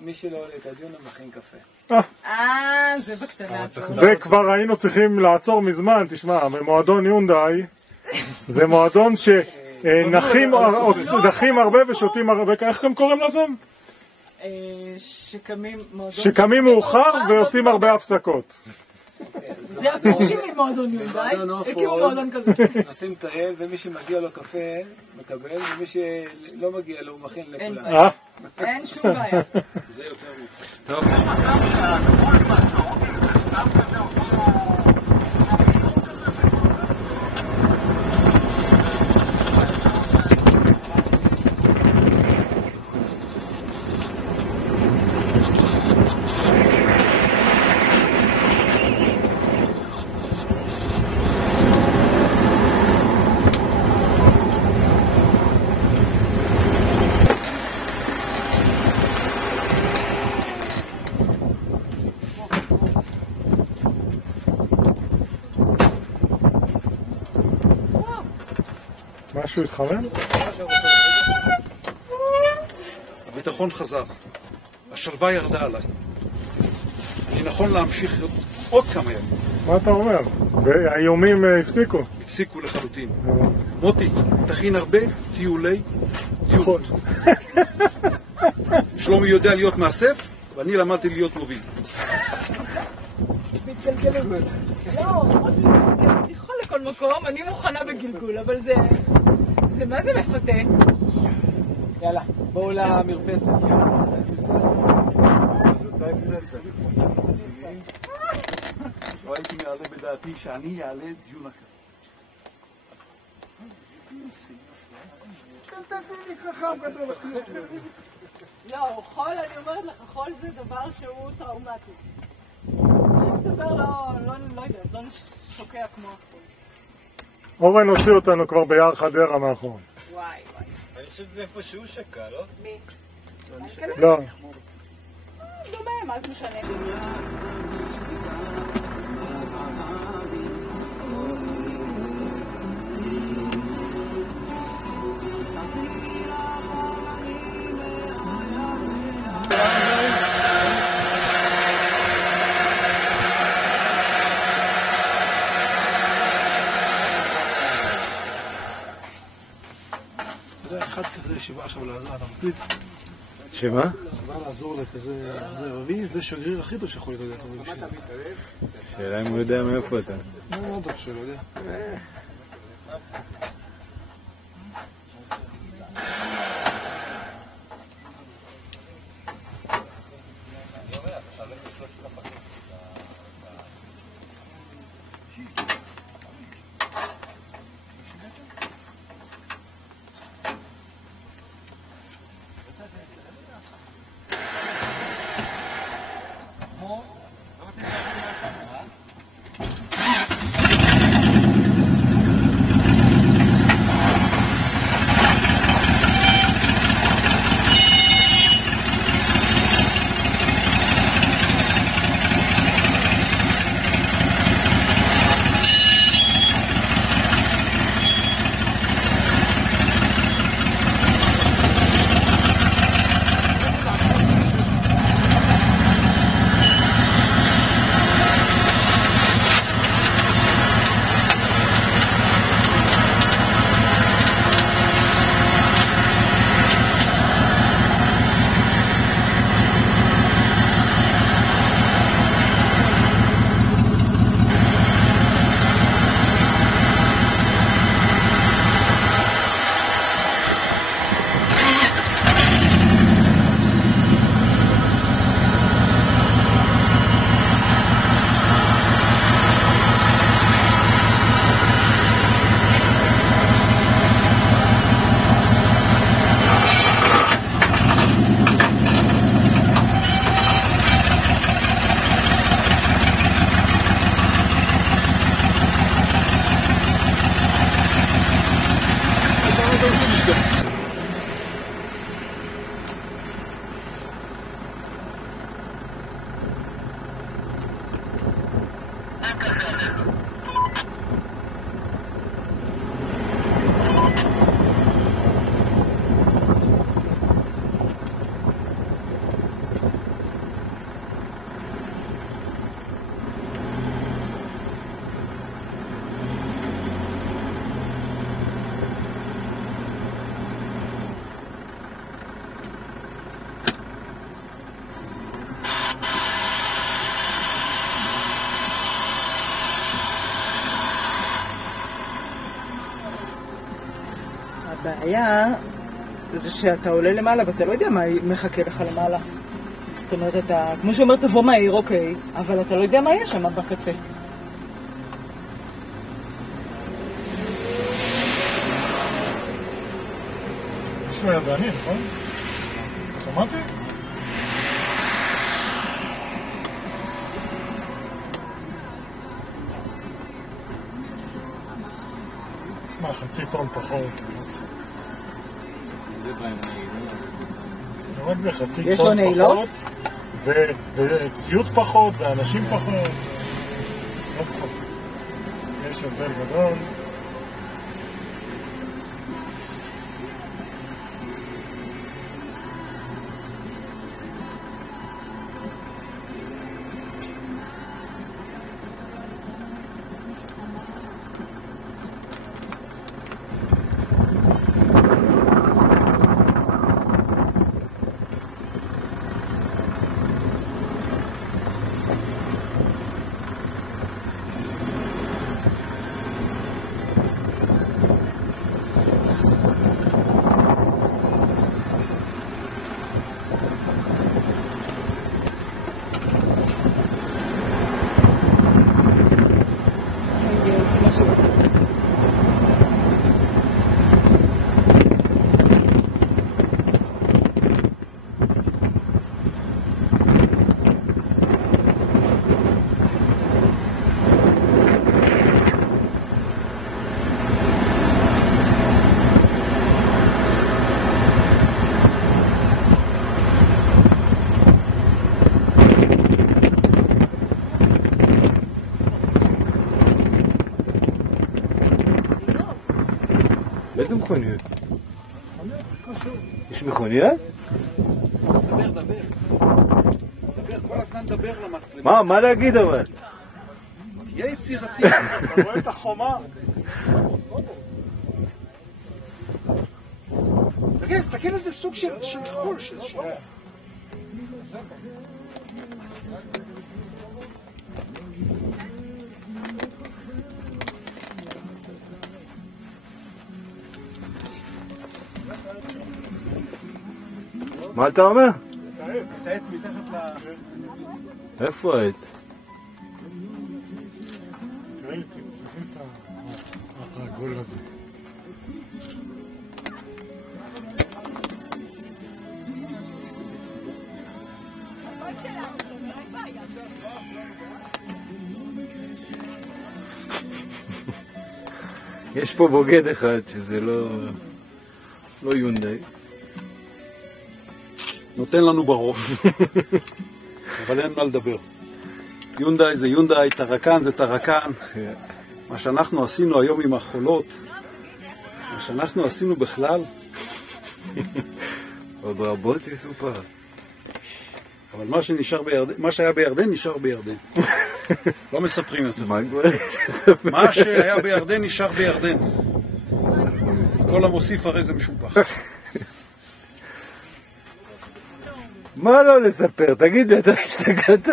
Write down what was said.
מי שלא עולה את הדיון, הוא מכין קפה. זה בקטנה. זה כבר היינו צריכים לעצור מזמן, תשמע, במועדון יונדאי, זה מועדון שנחים הרבה ושותים הרבה, איך הם קוראים לזה? שקמים מאוחר ועושים הרבה הפסקות. זה הפורשים ממועדון יונדאי, הקימו מועדון כזה. נוסעים טייל, ומי שמגיע לו קפה מקבל, ומי שלא מגיע לו הוא מכין לכולם. אין שום בעיה. זה יותר מופע. טוב. משהו התחמם? הביטחון חזר, השלווה ירדה עליי. אני נכון להמשיך עוד כמה ימים. מה אתה אומר? והאיומים הפסיקו? הפסיקו לחלוטין. מוטי, תכין הרבה טיולי טיולות. שלומי יודע להיות מאסף, ואני למדתי להיות מוביל. לא, יכול לכל מקום, אני מוכנה בגלגול, אבל זה מה זה מפתה? יאללה, בואו למרפסת. לא הייתי מעלה בדעתי שאני אעלה דיון אחר. לא, חול, אני אומרת לך, חול זה דבר שהוא טראומטי. שום דבר לא יודעת, לא שוקע כמו החול. אורן הוציא אותנו כבר ביער חדרה מאחור. וואי. אני חושב שזה איפה שהוא שקע, לא? מי? לא. דומה, מה זה משנה? אחד כזה שבא עכשיו לעזור ערבית. שמה? שבא לעזור לכזה ערבי, זה שגריר הכי טוב שיכול להיות ערבי בשביל. שאלה אם הוא יודע מאיפה אתה. לא בטוח שלא יודע. הבעיה זה שאתה עולה למעלה ואתה לא יודע מה מחכה לך למעלה. זאת אומרת, כמו שאומר, תבוא מהיר, אוקיי, אבל אתה לא יודע מה יש שם בקצה. יש לו ידעני, נכון? אוטומטי? מה, חצי טון פחות. זה בהם לא רק זה, חצי יש לו טון נעילות? פחות, וציוד פחות, ואנשים פחות. לא צחוק. יש הבדל גדול. איזה מכוניות? יש מכוניות? דבר, כל הזמן דבר למצלמה. מה להגיד אבל? תהיה יצירתי. אתה רואה את החומה? תסתכל איזה סוג של חול של שום. מה אתה אומר? את העץ מתחת ל... איפה העץ? תראי, צריכים את העגול הזה. יש פה בוגד אחד שזה לא יונדאי. נותן לנו בראש. אבל אין מה לדבר. יונדאי זה יונדאי, טרקן זה טרקן. מה שאנחנו עשינו היום עם החולות, מה שאנחנו עשינו בכלל, עוד רבות יסופר. אבל מה שהיה בירדן נשאר בירדן. לא מספרים יותר. מה שהיה בירדן נשאר בירדן. כל המוסיף הרי זה משובח. מה לא לספר? תגיד לי, אתה השתגעת?